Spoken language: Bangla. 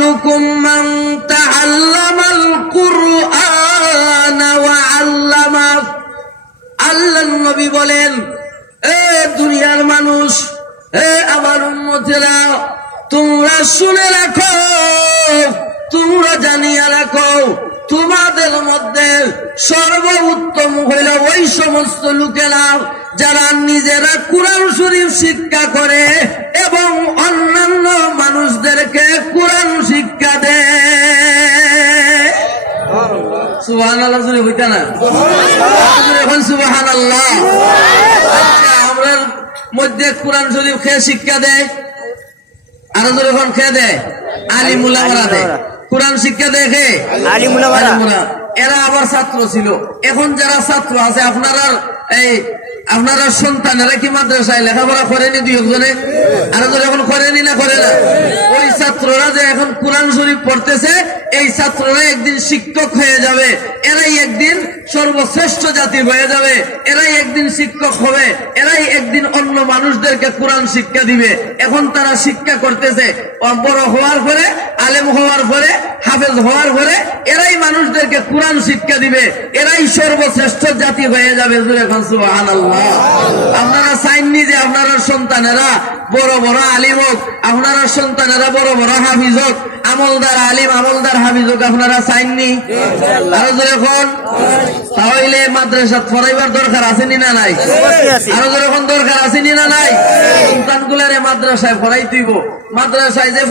খায়রুকুম মান তাআল্লামাল কুরআন ওয়া আল্লামা। আল্লাহর নবী বলেন, এ দুনিয়ার মানুষ, এ আমার উম্মতেরা, তোমরা শুনে রাখো, তোমরা জানিয়া রাখো, তোমাদের মধ্যে সর্বোত্তম হইল ওই সমস্ত লোকেরা যারা নিজেরা কোরআন শরীফ শিক্ষা করে এবং অন্যান্য মানুষদেরকে কোরআন শিক্ষা দেয়। সুবহানাল্লাহ জোরে হইতা না? এখন সুবহানাল্লাহ। আচ্ছা, আমরা মধ্যে কোরআন শরীফ খেয়ে শিক্ষা দেয়, আরো জোরে এখন খেয়ে দেয় আলিম উলামারা দেয়। কোরআন শিক্ষা দেখে আলিম উলামারা, এরা আবার ছাত্র ছিল। এখন যারা ছাত্র আছে, আপনারা সন্তানেরা কি মাদ্রাসায় লেখাপড়া করেনি? দুই একজনে আরো জোরে এখন করেনি না করে না? ওই ছাত্ররা যে এখন কোরআন শরীফ পড়তেছে, এই ছাত্ররা একদিন শিক্ষক হয়ে যাবে, এরাই একদিন সর্বশ্রেষ্ঠ জাতি হয়ে যাবে, এরাই একদিন শিক্ষক হবে, এরাই একদিন অন্য মানুষদেরকে কোরআন শিক্ষা দিবে। এখন তারা শিক্ষা করতেছে, বড় হওয়ার পরে, আলেম হওয়ার পরে, হাফেজ হওয়ার পরে এরাই মানুষদেরকে কোরআন শিক্ষা দিবে, এরাই সর্বশ্রেষ্ঠ জাতি হয়ে যাবে। সুবহানাল্লাহ। আপনারা চাইননি যে আপনারা সন্তানেরা বড় বড় আলিম হোক, আপনারা সন্তানেরা বড় বড় হাফিজ হোক, আমলদার আলিম আমলদার হাফিজ হোক, আপনারা চাইননি? আরো যখন তাহলে মাদ্রাসা পড়াইবার দরকার আসেনি না নাই? আরো যখন দরকার আসেনি না নাই? সন্তানগুলারে মাদ্রাসায় পড়াই তুইব, মাদ্রাসায় যে